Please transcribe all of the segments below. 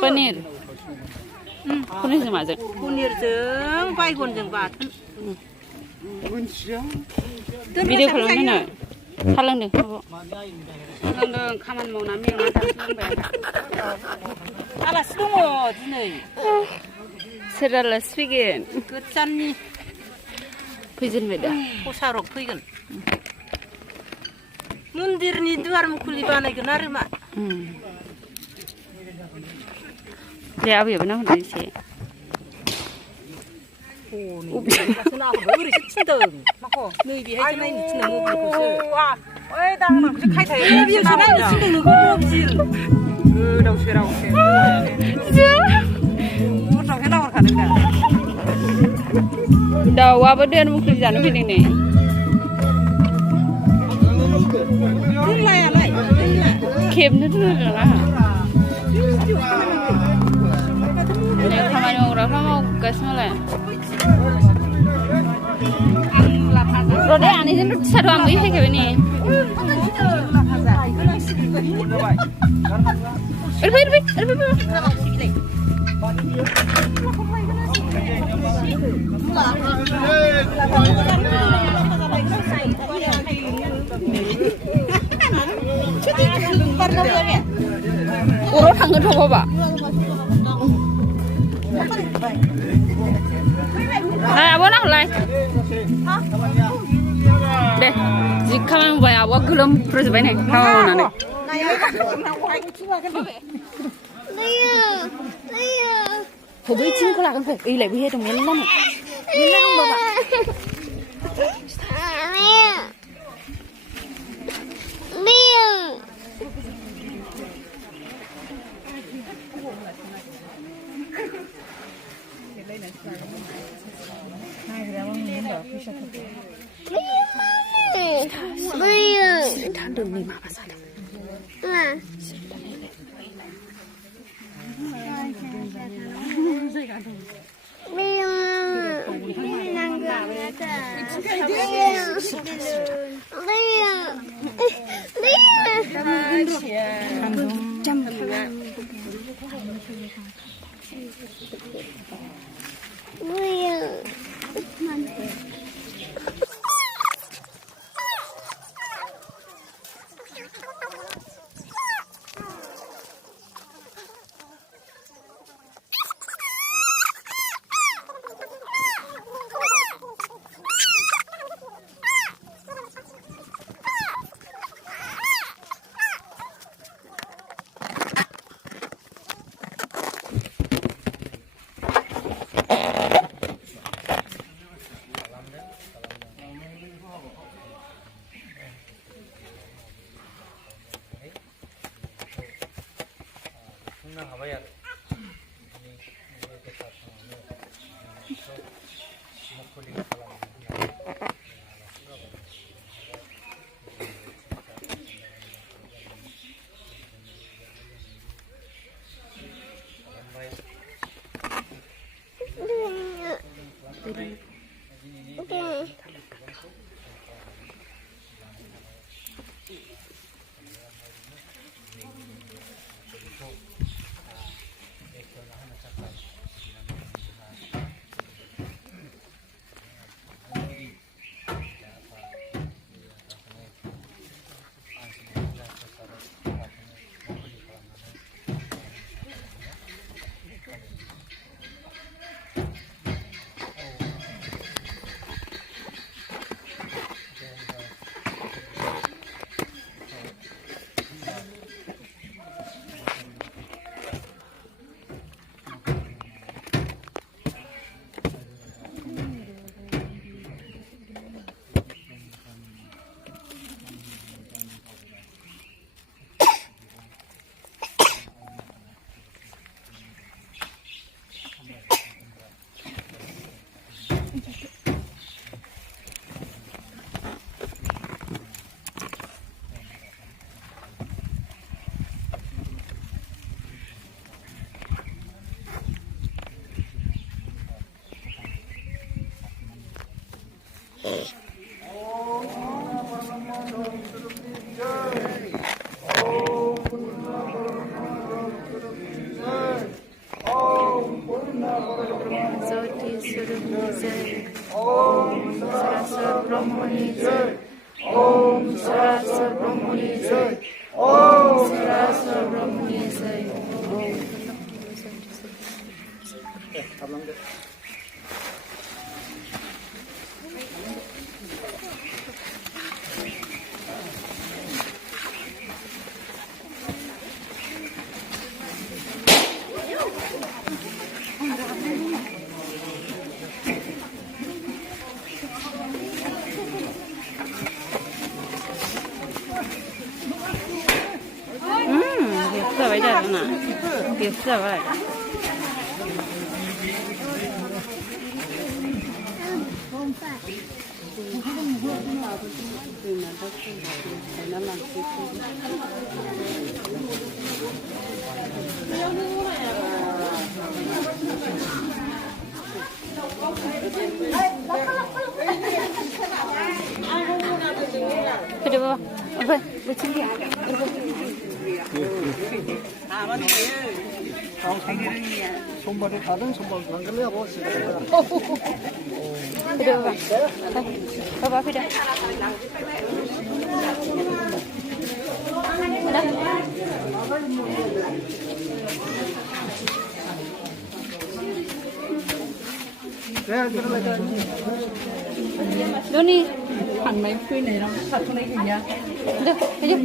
Panir. Panir sama aja. Panir jeng, baygon jeng baten. Video kalau mana? Halang deh. Halang deh, kaman mau nami yang ada halang bayar. Alas tunggu, ini. Seralah speaking. Kecan ni. Pigeon beda. Kosarok pigeon. Mandir ni duar mukuli bana genar mak. Dia apa ya benar benar sih. Oh, ni. Sana aku beri cendeng. Mako, ni dia hanya ni cendeng mobil khusus. Wah, dah nak je kai thai. Dia sana cendeng lu mobil. Dah usir aku. Orang kena orang kada kan. Dah apa dia mukul jangan pilih ni. Kemana tu lah. Kamar orang mau gas malah. Roda ani jen satu ambil he ke ni. Erbi. Orang tangga tu apa? Nah, apa nak lagi? Deh, jika kamu bayar, awak belum terus bayar ni. Kamu mana ni? Hobby cing kau lakukan apa? Ini lebih hebat mana ni? Ini nak apa? Đừng mà bà sao đâu. Biasa vậy. Cái đó apa? Lucu dia. 손발이 다른 손발 관계를 하고 있어요. Cái đó apa? Apa cái đó? Doni, thằng này phi này nó thật không lấy gì nhá. được, thấy chưa?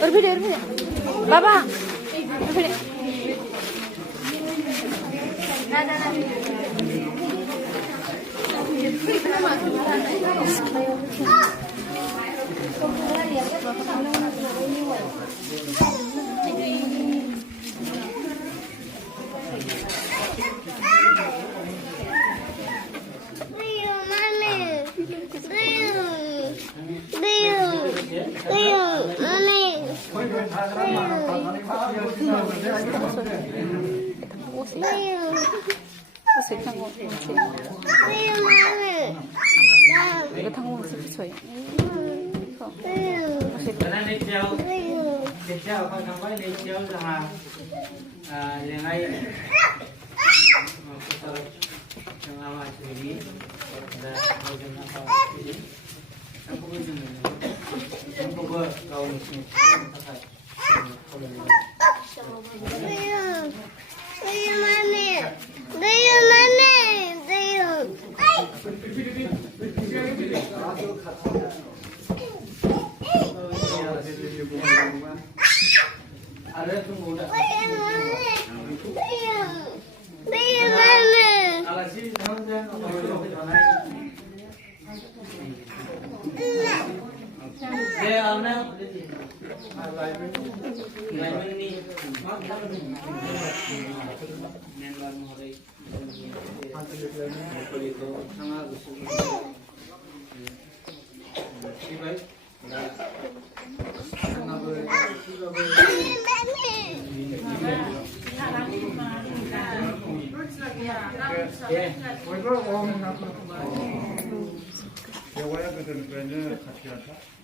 Berbeda. Baba. Berbeda. 이거 당근 스프초이. Karena ini jauh, jauh kalau sampai ini jauh sama yang lain. Yang lama sendiri, ada bagian apa ini? Aku pun aku buat kau ini. Ada tunggu dah. Alasi jangan ya, Amel. Lain ini. 배워야 되는 거는 같이 할까?